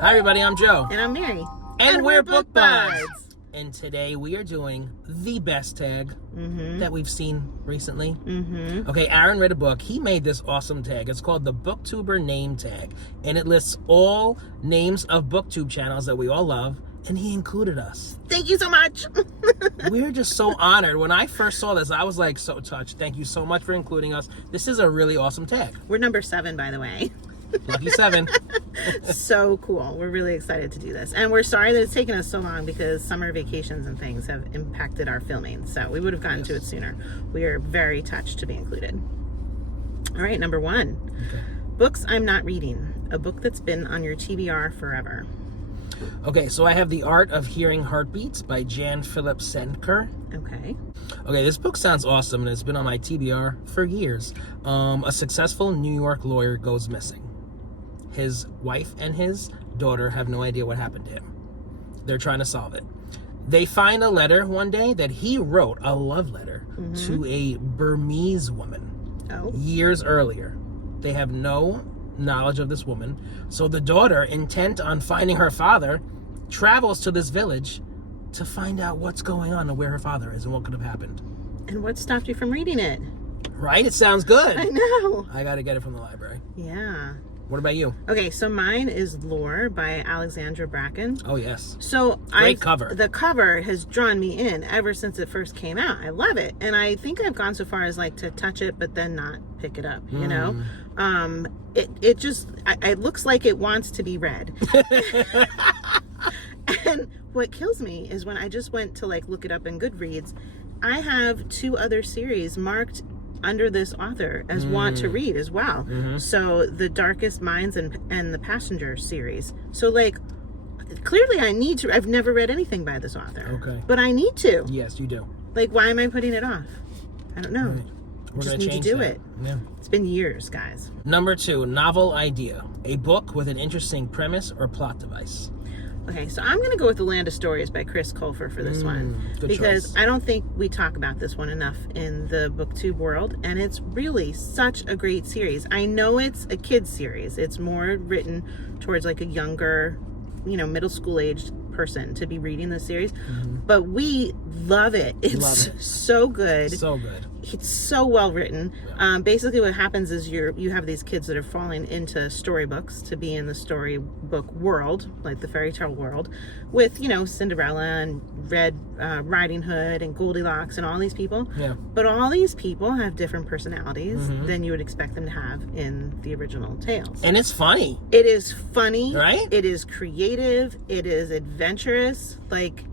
Hi everybody, I'm Joe. And I'm Mary. And we're Book Buds. And today we are doing the best tag that we've seen recently. Okay, Aaron read a book. He made this awesome tag. It's called the Booktuber name tag. And it lists all names of Booktube channels that we all love. And he included us. Thank you so much. We're just so honored. When I first saw this, I was like so touched. Thank you so much for including us. This is a really awesome tag. We're number 7, by the way. Lucky 7. So cool. We're really excited to do this. And we're sorry that it's taken us so long because summer vacations and things have impacted our filming. So we would have gotten to it sooner. We are very touched to be included. All right, number 1. Okay. Books I'm Not Reading. A book that's been on your TBR forever. Okay, so I have The Art of Hearing Heartbeats by Jan Philip Senker. Okay. Okay, this book sounds awesome and it's been on my TBR for years. A successful New York lawyer goes missing. His wife and his daughter have no idea what happened to him. They're trying to solve it. They find a letter one day that he wrote, a love letter, to a Burmese woman years earlier. They have no knowledge of this woman. So the daughter, intent on finding her father, travels to this village to find out what's going on and where her father is and what could have happened. And what stopped you from reading it? Right? It sounds good. I know. I got to get it from the library. Yeah. What about you? Okay, so mine is Lore by Alexandra Bracken. Oh, yes. So Great cover. The cover has drawn me in ever since it first came out. I love it. And I think I've gone so far as like to touch it, but then not pick it up, you know? It just, it looks like it wants to be read. And what kills me is when I just went to like look it up in Goodreads, I have 2 other series marked under this author as want to read as well. So The Darkest Minds and The Passenger series. So like clearly I need to. I've never read anything by this author. Okay. But I need to. Yes, you do. Like, why am I putting it off? I don't know. Right. We're Just gonna need change to do that. it. Yeah. It's been years, guys. Number 2, novel idea. A book with an interesting premise or plot device. Okay, so I'm going to go with The Land of Stories by Chris Colfer for this one. Good because choice. I don't think we talk about this one enough in the Booktube world, and it's really such a great series. I know it's a kid's series. It's more written towards like a younger, middle school aged person to be reading this series, but we love it. It's so good. So good. It's so well written. Basically what happens is you have these kids that are falling into storybooks to be in the storybook world, like the fairy tale world, with Cinderella and Red Riding Hood and Goldilocks and all these people. Yeah. But all these people have different personalities than you would expect them to have in the original tales. And it's funny. It is funny, right? It is creative, it is adventurous, like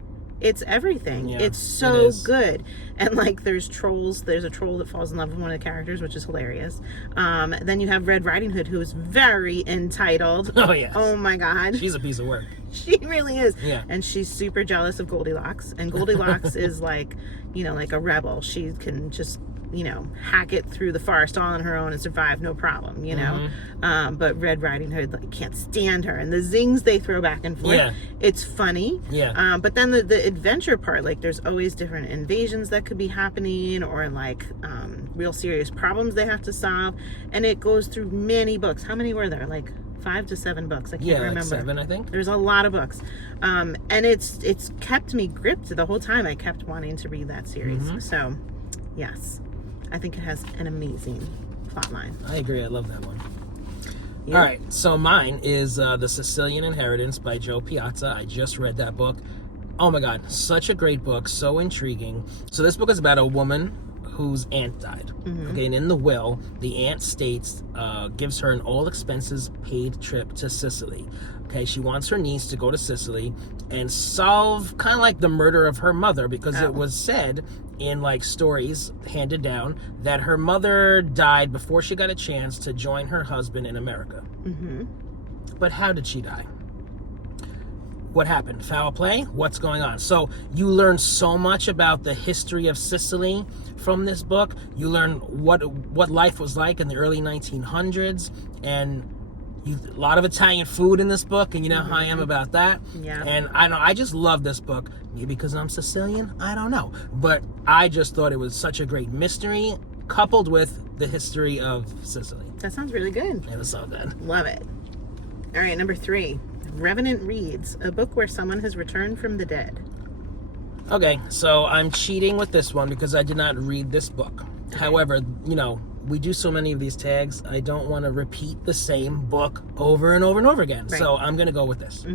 it's everything. Yeah, it's so it good. And like there's trolls. There's a troll that falls in love with one of the characters, which is hilarious. Then you have Red Riding Hood, who is very entitled. Oh yeah. Oh my God. She's a piece of work. She really is. Yeah. And she's super jealous of Goldilocks. And Goldilocks is like, like a rebel. She can just, hack it through the forest all on her own and survive no problem, but Red Riding Hood can't stand her, and the zings they throw back and forth, it's funny. But then the adventure part, like there's always different invasions that could be happening, or like real serious problems they have to solve, and it goes through many books. How many were there? Like 5 to 7 books. I can't remember. Like 7, I think. There's a lot of books. And it's kept me gripped the whole time. I kept wanting to read that series. So, yes. I think it has an amazing plot line. I agree. I love that one. Yeah. All right. So mine is The Sicilian Inheritance by Joe Piazza. I just read that book. Oh my God. Such a great book. So intriguing. So this book is about a woman whose aunt died. Okay, and in the will, the aunt states, gives her an all expenses paid trip to Sicily. Okay, she wants her niece to go to Sicily and solve kind of like the murder of her mother, because it was said in like stories handed down that her mother died before she got a chance to join her husband in America. But how did she die? What happened? Foul play? What's going on? So you learn so much about the history of Sicily from this book. You learn what life was like in the early 1900s, and a lot of Italian food in this book, and you know how I am about that. Yeah. And I just love this book. Maybe because I'm Sicilian, I don't know. But I just thought it was such a great mystery, coupled with the history of Sicily. That sounds really good. It was so good. Love it. All right, number 3. Revenant Reads, a book where someone has returned from the dead. Okay, so I'm cheating with this one because I did not read this book. Okay. However, you know, we do so many of these tags, I don't want to repeat the same book over and over and over again. Right. So I'm going to go with this.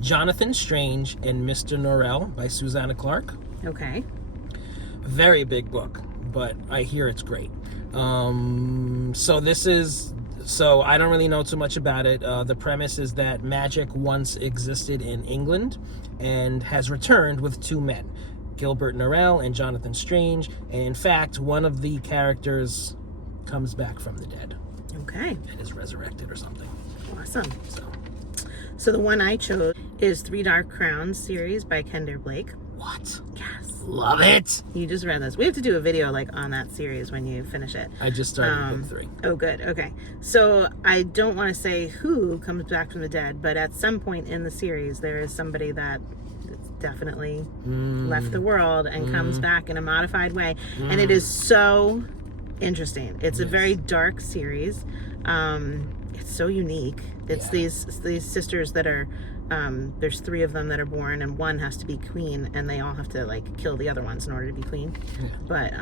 Jonathan Strange and Mr. Norrell by Susanna Clark. Okay. Very big book, but I hear it's great. So I don't really know too much about it. The premise is that magic once existed in England and has returned with two men, Gilbert Norrell and Jonathan Strange. And in fact, one of the characters comes back from the dead. Okay. And is resurrected or something. Awesome. So the one I chose is Three Dark Crowns series by Kender Blake. What? Yes. Love it. You just read this. We have to do a video like on that series when you finish it. I just started book 3. Oh, good. Okay. So I don't want to say who comes back from the dead, but at some point in the series, there is somebody that definitely left the world and comes back in a modified way. And it is so interesting. It's a very dark series. It's so unique. It's these sisters that are there's 3 of them that are born, and one has to be queen, and they all have to like kill the other ones in order to be queen. But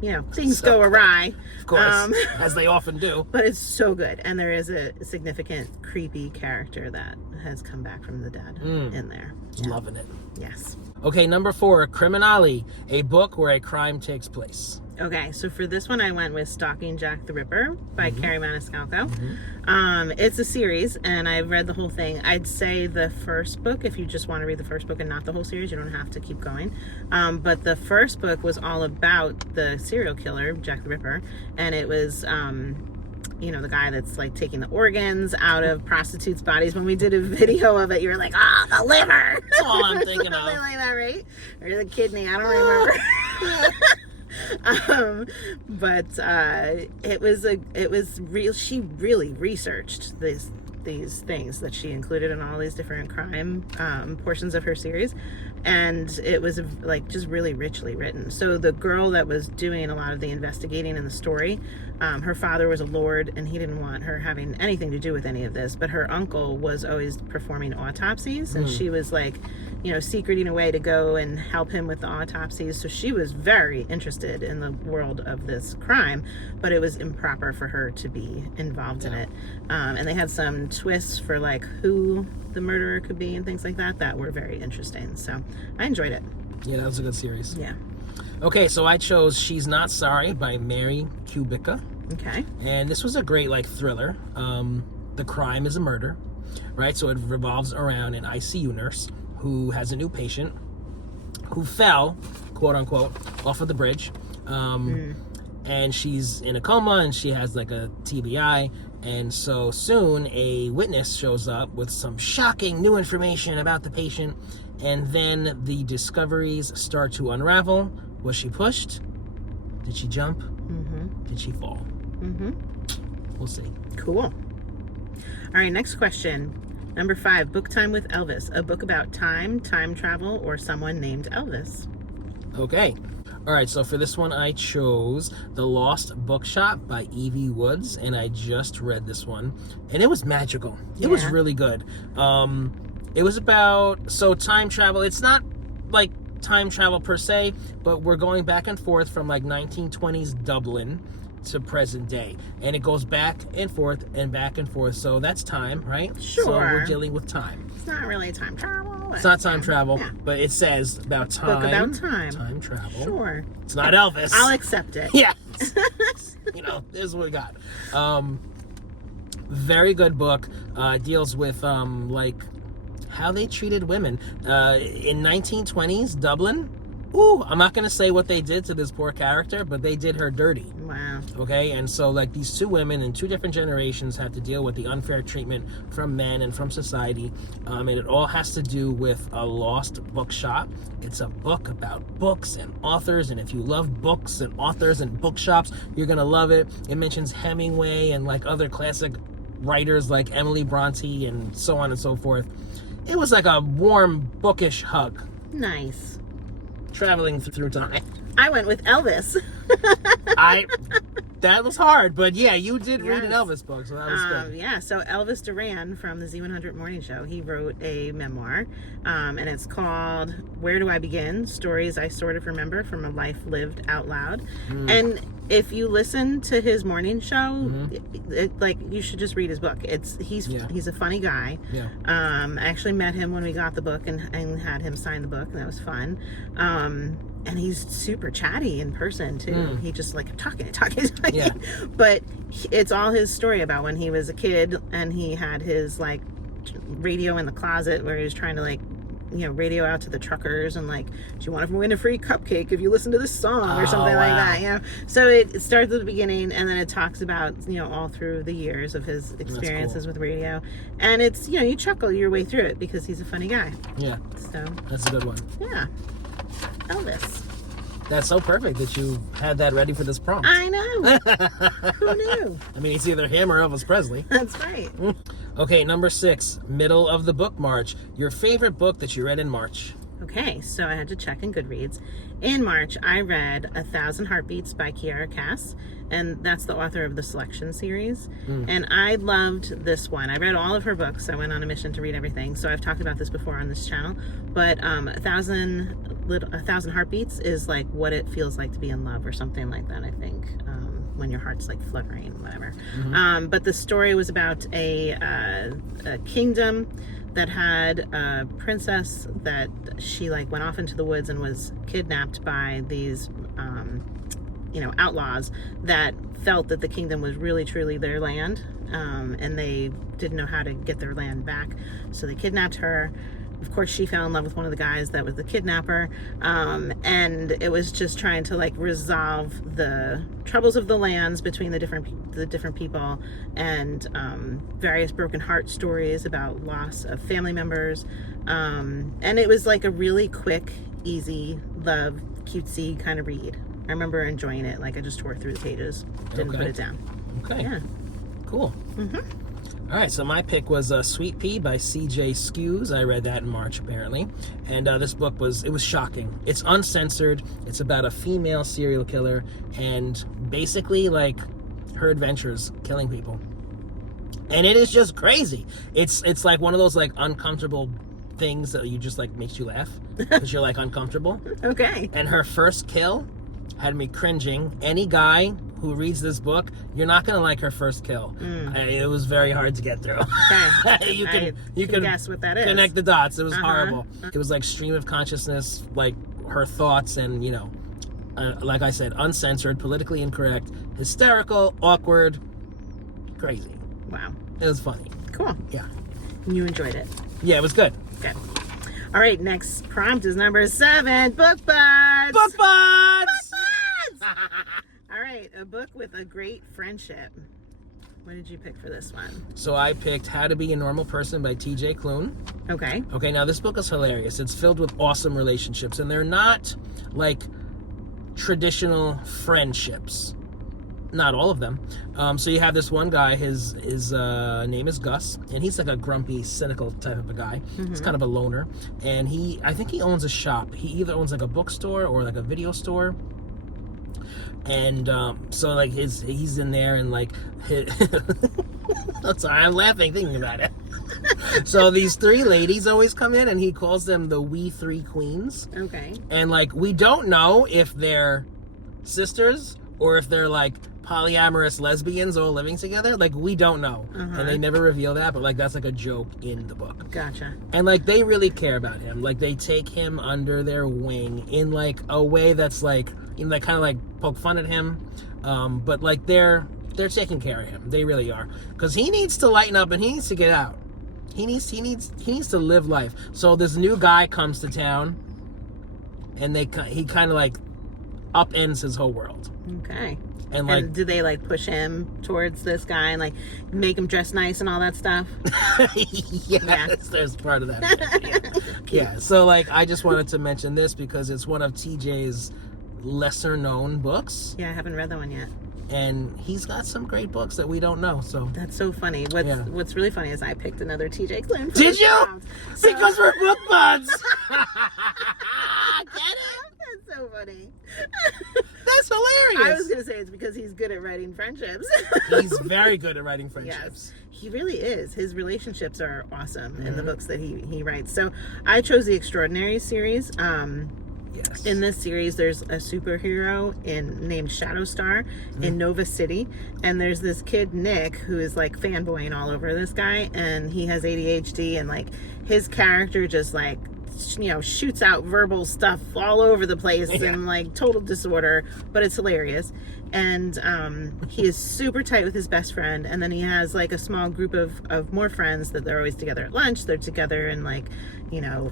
you know, things go awry, of course, as they often do. But it's so good, and there is a significant creepy character that has come back from the dead in there. Loving it. Yes. Okay, number 4, CriminOlly, a book where a crime takes place. Okay, so for this one, I went with Stalking Jack the Ripper by Carrie Maniscalco. It's a series, and I've read the whole thing. I'd say the first book, if you just want to read the first book and not the whole series, you don't have to keep going. But the first book was all about the serial killer, Jack the Ripper, and it was... you know, the guy that's like taking the organs out of prostitutes' bodies. When we did a video of it, you were like, the liver. That's all I'm thinking of. Something like that, right? Or the kidney, I don't remember. But it was real. She really researched these things that she included in all these different crime portions of her series, and it was like just really richly written. So the girl that was doing a lot of the investigating in the story, her father was a lord, and he didn't want her having anything to do with any of this, but her uncle was always performing autopsies, and she was like, you know, secreting a way to go and help him with the autopsies. So she was very interested in the world of this crime, but it was improper for her to be involved in it. And they had some twists for like who the murderer could be and things like that were very interesting. So I enjoyed it. Yeah, that was a good series. Yeah. Okay, so I chose She's Not Sorry by Mary Kubica. Okay. And this was a great like thriller. The crime is a murder, right? So it revolves around an ICU nurse who has a new patient who fell, quote unquote, off of the bridge. And she's in a coma, and she has like a TBI. And so soon a witness shows up with some shocking new information about the patient. And then the discoveries start to unravel. Was she pushed? Did she jump? Did she fall? We'll see. Cool. All right, next question. Number 5, Book Time with Elvis, a book about time travel, or someone named Elvis. Okay. All right, so for this one, I chose The Lost Bookshop by Evie Woods, and I just read this one, and it was magical. It was really good. It was about, so time travel, it's not like time travel per se, but we're going back and forth from like 1920s Dublin to present day, and it goes back and forth and back and forth, so that's time, right? Sure. So we're dealing with time. It's not really time travel. It's not time travel, but it says about time. Book about time. Time travel. Sure. It's not Elvis. I'll accept it. Yeah. You know, this is what we got. Very good book. Deals with like how they treated women in 1920s Dublin. Ooh, I'm not gonna say what they did to this poor character, but they did her dirty. Wow. Okay, and so like these 2 women in 2 different generations had to deal with the unfair treatment from men and from society, and it all has to do with a lost bookshop. It's a book about books and authors, and if you love books and authors and bookshops, you're gonna love it. It mentions Hemingway and like other classic writers like Emily Bronte and so on and so forth. It was like a warm, bookish hug. Nice. Traveling through time. I went with Elvis. That was hard, but yeah, you did read an Yes. Elvis book, so that was good. Yeah, so Elvis Duran from the Z100 Morning Show, he wrote a memoir, and it's called Where Do I Begin? Stories I Sort of Remember from a Life Lived Out Loud. And if you listen to his morning show, like, you should just read his book. He's a funny guy. Yeah. I actually met him when we got the book and had him sign the book, and that was fun. And he's super chatty in person too. He just like talking. Yeah. But it's all his story about when he was a kid and he had his like radio in the closet where he was trying to like, radio out to the truckers and like, do you want to win a free cupcake if you listen to this song or something like that, So it starts at the beginning and then it talks about, all through the years of his experiences with radio. And it's, you chuckle your way through it because he's a funny guy. Yeah. So that's a good one. Yeah. Elvis. That's so perfect that you had that ready for this prompt. I know. Who knew? I mean, it's either him or Elvis Presley. That's right. Okay, number 6, middle of the book March. Your favorite book that you read in March. Okay, so I had to check in Goodreads. In March, I read 1,000 Heartbeats by Kiara Cass, and that's the author of the Selection series. And I loved this one. I read all of her books. I went on a mission to read everything, so I've talked about this before on this channel. But 1,000 Heartbeats is like what it feels like to be in love or something like that, I think, when your heart's like fluttering, whatever. But the story was about a kingdom that had a princess that she like went off into the woods and was kidnapped by these outlaws that felt that the kingdom was really truly their land, and they didn't know how to get their land back, so they kidnapped her. Of course, she fell in love with one of the guys that was the kidnapper, and it was just trying to like resolve the troubles of the lands between the different people, and various broken heart stories about loss of family members, and it was like a really quick, easy, love, cutesy kind of read. I remember enjoying it. Like I just tore through the pages, didn't put it down. Okay. Yeah. Cool. All right, so my pick was Sweet Pea by C.J. Skews. I read that in March, apparently. And this book was shocking. It's uncensored. It's about a female serial killer and basically, like, her adventures killing people. And it is just crazy. It's like one of those, like, uncomfortable things that you just, like, makes you laugh because you're, like, uncomfortable. Okay. And her first kill had me cringing. Any guy who reads this book, you're not gonna like her first kill. It was very hard to get through. Okay. you can guess what that is. Connect the dots. It was horrible. It was like stream of consciousness, like her thoughts, and like I said, uncensored, politically incorrect, hysterical, awkward, crazy. Wow. It was funny. Cool. Yeah. You enjoyed it. Yeah, it was good. Good. All right, next prompt is number 7, Book Buds. Book buds! All right, a book with a great friendship. What did you pick for this one? So I picked How to Be a Normal Person by T.J. Klune. Okay. Okay, now this book is hilarious. It's filled with awesome relationships, and they're not like traditional friendships. Not all of them. So you have this one guy, his name is Gus, and he's like a grumpy, cynical type of a guy. He's kind of a loner, and I think he owns a shop. He either owns like a bookstore or like a video store. And so like he's in there and like I'm sorry, I'm laughing thinking about it. So these 3 ladies always come in and he calls them the We 3 Queens. Okay. And like we don't know if they're sisters or if they're like polyamorous lesbians all living together. Like we don't know. And they never reveal that, but like that's like a joke in the book. Gotcha. And like they really care about him. Like they take him under their wing in like a way that's like, they kind of like poke fun at him, but like they're taking care of him. They really are, because he needs to lighten up and he needs to get out. He needs to live life. So this new guy comes to town, and he kind of like upends his whole world. Okay. And like, and do they like push him towards this guy and like make him dress nice and all that stuff? yes, there's part of that. Yeah. So like, I just wanted to mention this because it's one of TJ's lesser known books. Yeah, I haven't read that one yet. And he's got some great books that we don't know. So that's so funny. What's really funny is I picked another TJ Klune. Did you? Because we're book buds. Get it? That's so funny. That's hilarious. I was going to say it's because he's good at writing friendships. He's very good at writing friendships. Yes, he really is. His relationships are awesome in the books that he writes. So I chose the Extraordinary series. Yes. In this series, there's a superhero named Shadowstar in Nova City, and there's this kid Nick who is like fanboying all over this guy, and he has ADHD, and like his character just like shoots out verbal stuff all over the place and like total disorder, but it's hilarious. And he is super tight with his best friend, and then he has like a small group of more friends that they're always together at lunch. They're together and like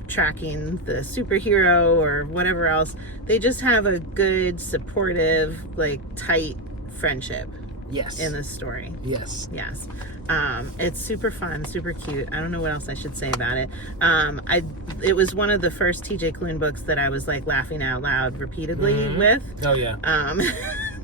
tracking the superhero or whatever else. They just have a good, supportive, like tight friendship. Yes. In this story. Yes. Yes. It's super fun, super cute. I don't know what else I should say about it. It was one of the first TJ Klune books that I was like laughing out loud repeatedly with. Oh yeah.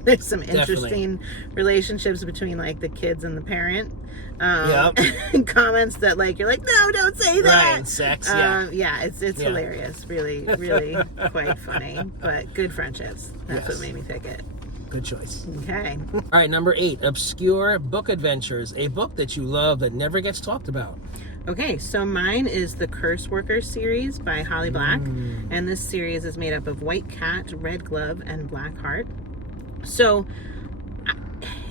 There's some interesting relationships between like the kids and the parent. And comments that like you're like, no, don't say that. Right, sex. Yeah, it's hilarious. Really, really quite funny. But good friendships. That's what made me pick it. Good choice. Okay. All right, number 8, Obscure Book Adventures, a book that you love that never gets talked about. Okay, so mine is the Curse Workers series by Holly Black, and this series is made up of White Cat, Red Glove, and Black Heart. So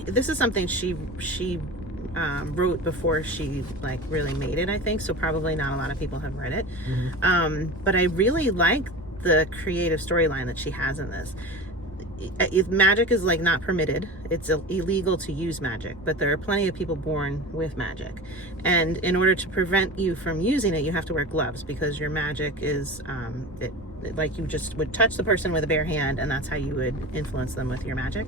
this is something she wrote before she like really made it, I think, so probably not a lot of people have read it. But I really like the creative storyline that she has in this. Magic is like not permitted. It's illegal to use magic, but there are plenty of people born with magic, and in order to prevent you from using it, you have to wear gloves, because your magic is like you just would touch the person with a bare hand, and that's how you would influence them with your magic.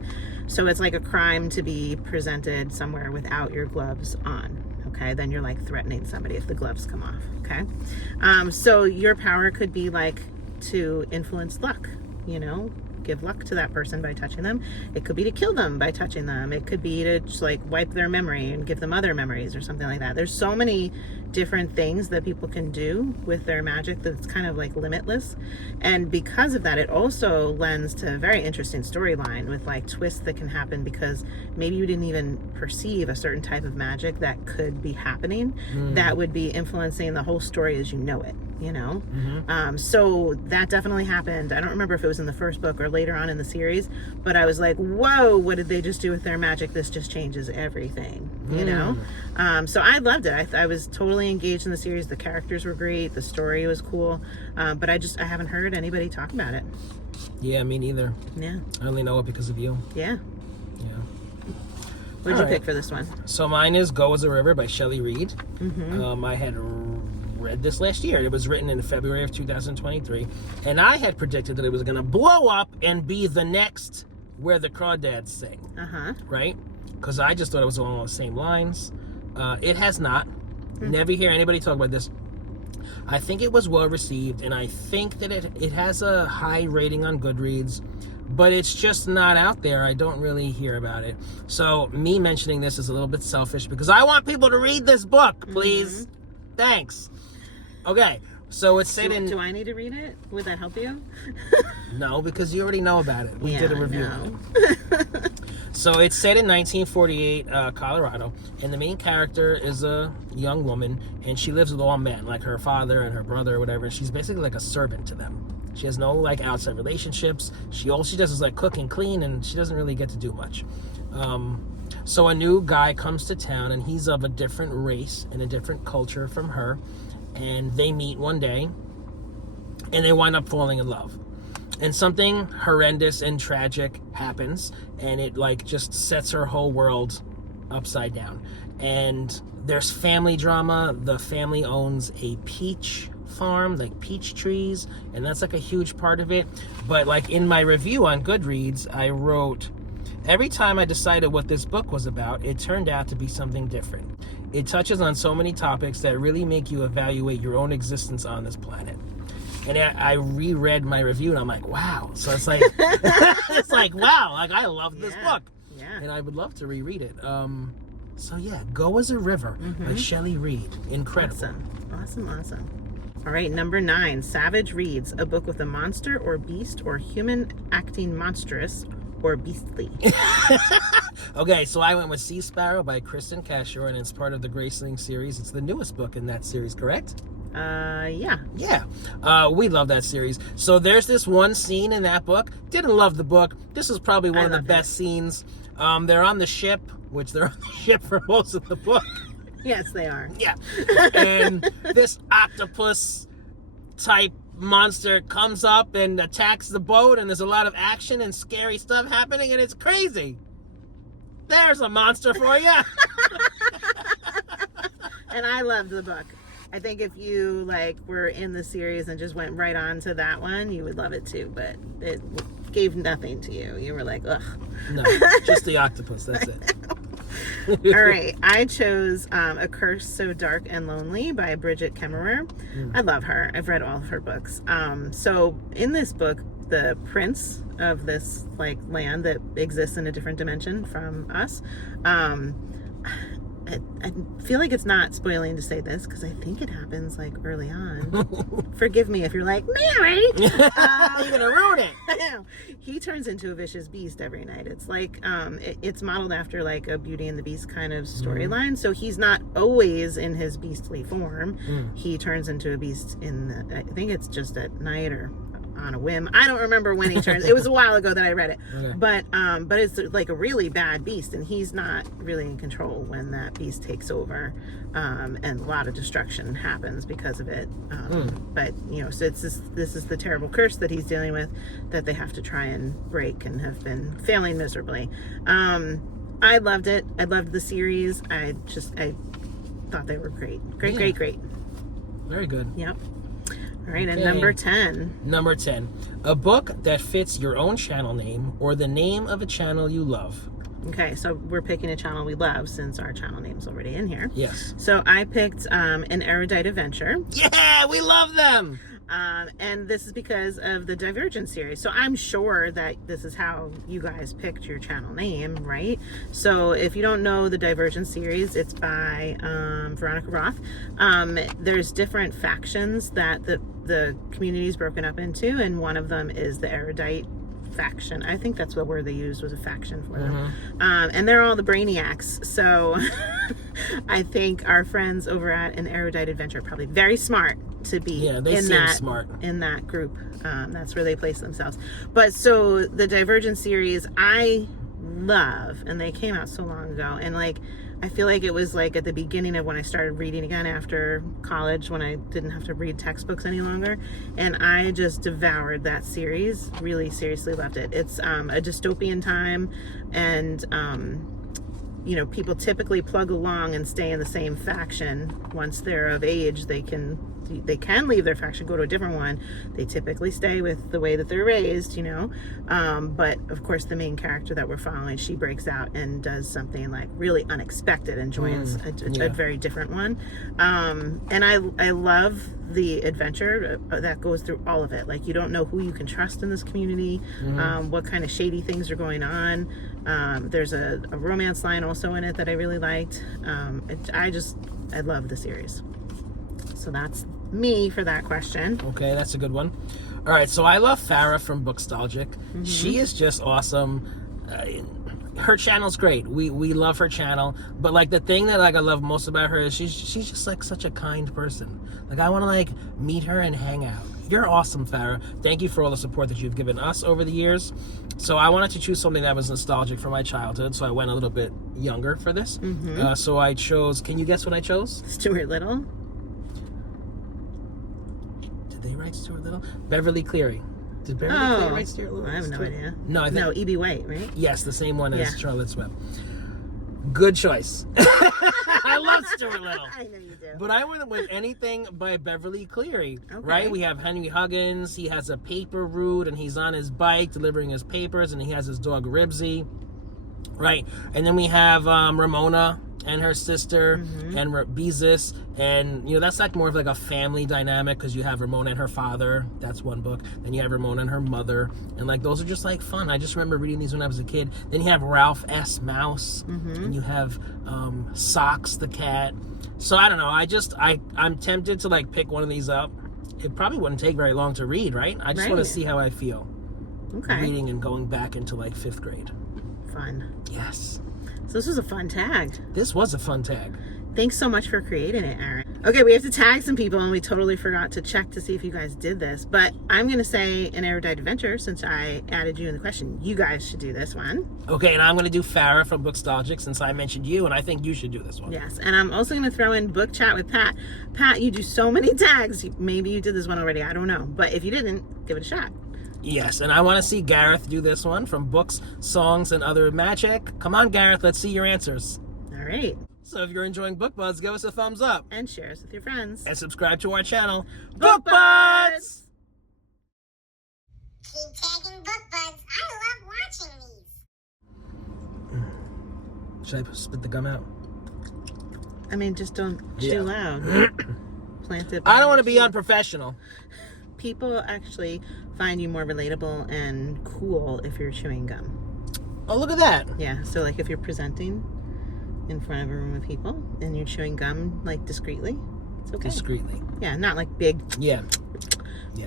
So it's like a crime to be presented somewhere without your gloves on. Okay, then you're like threatening somebody if the gloves come off. Okay, so your power could be like to influence luck, give luck to that person by touching them. It could be to kill them by touching them. It could be to just like wipe their memory and give them other memories or something like that. There's so many different things that people can do with their magic that's kind of like limitless. And because of that, it also lends to a very interesting storyline with like twists that can happen, because maybe you didn't even perceive a certain type of magic that could be happening that would be influencing the whole story as you know it. So that definitely happened. I don't remember if it was in the first book or later on in the series, but I was like, whoa, what did they just do with their magic? This just changes everything, so I loved it. I was totally engaged in the series. The characters were great. The story was cool. But I haven't heard anybody talk about it. Yeah, me neither. Yeah. I only know it because of you. Yeah. Yeah. What did you pick for this one? So mine is Go as a River by Shelley Reed. I had read this last year. It was written in February of 2023, and I had predicted that it was going to blow up and be the next Where the Crawdads Sing. Right? Because I just thought it was along the same lines. It has not. Never hear anybody talk about this. I think it was well received, and I think that it has a high rating on Goodreads, but it's just not out there. I don't really hear about it. So me mentioning this is a little bit selfish, because I want people to read this book, please. Thanks. Okay, so it's set in... Do I need to read it? Would that help you? No, because you already know about it. We did a review on it. So it's set in 1948 Colorado, and the main character is a young woman, and she lives with all men, like her father and her brother or whatever, and she's basically like a servant to them. She has no like outside relationships. All she does is like cook and clean, and she doesn't really get to do much. So a new guy comes to town, and he's of a different race and a different culture from her, and they meet one day, and they wind up falling in love. And something horrendous and tragic happens, and it like just sets her whole world upside down. And there's family drama. The family owns a peach farm, like peach trees, and that's like a huge part of it. But like in my review on Goodreads, I wrote, every time I decided what this book was about, it turned out to be something different. It touches on so many topics that really make you evaluate your own existence on this planet. And I reread my review, and I'm like, wow. So it's like, it's like, wow, like I love this book. Yeah. And I would love to reread it. So yeah, Go as a River by Shelley Reed. Incredible. Awesome. All right, number 9, Savage Reads, a book with a monster or beast or human acting monstrous or beastly? Okay, so I went with Sea Sparrow by Kristen Cashore, and it's part of the Graceling series. It's the newest book in that series, correct? Yeah. Yeah. We love that series. So there's this one scene in that book. Didn't love the book. This is probably one of the best scenes. They're on the ship, which they're on the ship for most of the book. Yes, they are. Yeah. And this octopus type monster comes up and attacks the boat, and there's a lot of action and scary stuff happening, and it's crazy. There's a monster for you. And I loved the book. I think if you were in the series and just went right on to that one, you would love it too, but it gave nothing to you. You were like, ugh. No, just the octopus, that's it. All right, I chose A Curse So Dark and Lonely by Bridget Kemmerer. I love her. I've read all of her books. So in this book, the prince of this land that exists in a different dimension from us, I feel like it's not spoiling to say this because I think it happens early on. Forgive me if you're like, Mary! You're gonna ruin it. I know. He turns into a vicious beast every night. It's it's modeled after a Beauty and the Beast kind of storyline. So he's not always in his beastly form. He turns into a beast I think it's just at night or on a whim. I don't remember when he turns. It was a while ago that I read it. Okay. But it's a really bad beast, and he's not really in control when that beast takes over. And a lot of destruction happens because of it. But so this is the terrible curse that he's dealing with that they have to try and break and have been failing miserably. I loved it. I loved the series. I thought they were great. Great. Very good. Yep. All right, and number 10. Number 10. A book that fits your own channel name or the name of a channel you love. Okay, so we're picking a channel we love since our channel name's already in here. Yes. So I picked An Erudite Adventure. Yeah, we love them! And this is because of the Divergent series. So I'm sure that this is how you guys picked your channel name, right? So if you don't know the Divergent series, it's by Veronica Roth. There's different factions that the community is broken up into, and one of them is the Erudite faction. I think that's what word they used, was a faction for them. And they're all the brainiacs. So I think our friends over at An Erudite Adventure are probably very smart to be in that group. That's where they place themselves. But so the Divergent series I love, and they came out so long ago, and I feel like it was at the beginning of when I started reading again after college, when I didn't have to read textbooks any longer, and I just devoured that series. Really seriously loved it. It's a dystopian time, and people typically plug along and stay in the same faction. Once they're of age, they can leave their faction, go to a different one. They typically stay with the way that they're raised, but of course the main character that we're following, she breaks out and does something really unexpected and joins a very different one. And I love the adventure that goes through all of it. You don't know who you can trust in this community, what kind of shady things are going on. There's a romance line also in it that I really liked. I love the series. So that's me for that question. Okay, that's a good one. All right, so I love Farrah from Bookstalgic. She is just awesome. Her channel's great. We love her channel. But the thing that I love most about her is she's just such a kind person. I want to meet her and hang out. You're awesome, Farrah. Thank you for all the support that you've given us over the years. So I wanted to choose something that was nostalgic for my childhood, so I went a little bit younger for this. So I chose, can you guess what I chose? Stuart Little. Did they write Stuart Little? Beverly Cleary. Did Beverly Cleary write Stuart Little? I have no idea. No, E.B. White, right? Yes, the same one as Charlotte's Web. Good choice. I love Stuart Little. I know you do. But I went with anything by Beverly Cleary, right? We have Henry Huggins. He has a paper route, and he's on his bike delivering his papers, and he has his dog Ribsy, right? And then we have Ramona and her sister and Beezus, and that's more of a family dynamic, because you have Ramona and her father. That's one book. Then you have Ramona and her mother, and those are just fun. I just remember reading these when I was a kid. Then you have Ralph S. Mouse, and you have Socks the cat. So I don't know. I'm tempted to pick one of these up. It probably wouldn't take very long to read, right? I just want to see how I feel. Okay. reading and going back into like 5th grade. Fun. Yes. So this was a fun tag. This was a fun tag. Thanks so much for creating it, Aaron. Okay, we have to tag some people, and we totally forgot to check to see if you guys did this. But I'm going to say an erudite adventure, since I added you in the question. You guys should do this one. Okay, and I'm going to do Farrah from Bookstalgic, since I mentioned you, and I think you should do this one. Yes, and I'm also going to throw in Book Chat with Pat. Pat, you do so many tags. Maybe you did this one already. I don't know. But if you didn't, give it a shot. Yes, and I want to see Gareth do this one from Books, Songs, and Other Magic. Come on, Gareth, let's see your answers. All right. So if you're enjoying Book Buds, give us a thumbs up. And share us with your friends. And subscribe to our channel, Book Book Buds! Keep tagging Book Buds. I love watching these. Should I spit the gum out? I mean, just don't Yeah. chew loud. Plant it. I don't want to be unprofessional. People actually find you more relatable and cool if you're chewing gum. Oh, look at that. Yeah, so like if you're presenting in front of a room of people and you're chewing gum like discreetly, it's okay. Discreetly. Yeah, not like big, Yeah.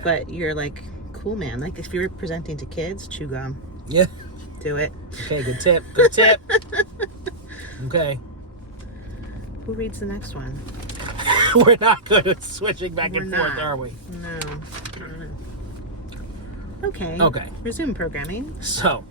but you're like cool, man. Like if you're presenting to kids, chew gum. Yeah. Do it. Okay, good tip. Good tip. Okay. Who reads the next one? We're not good at switching back and We're forth, not. are we? No. Okay. Okay. Resume programming. So,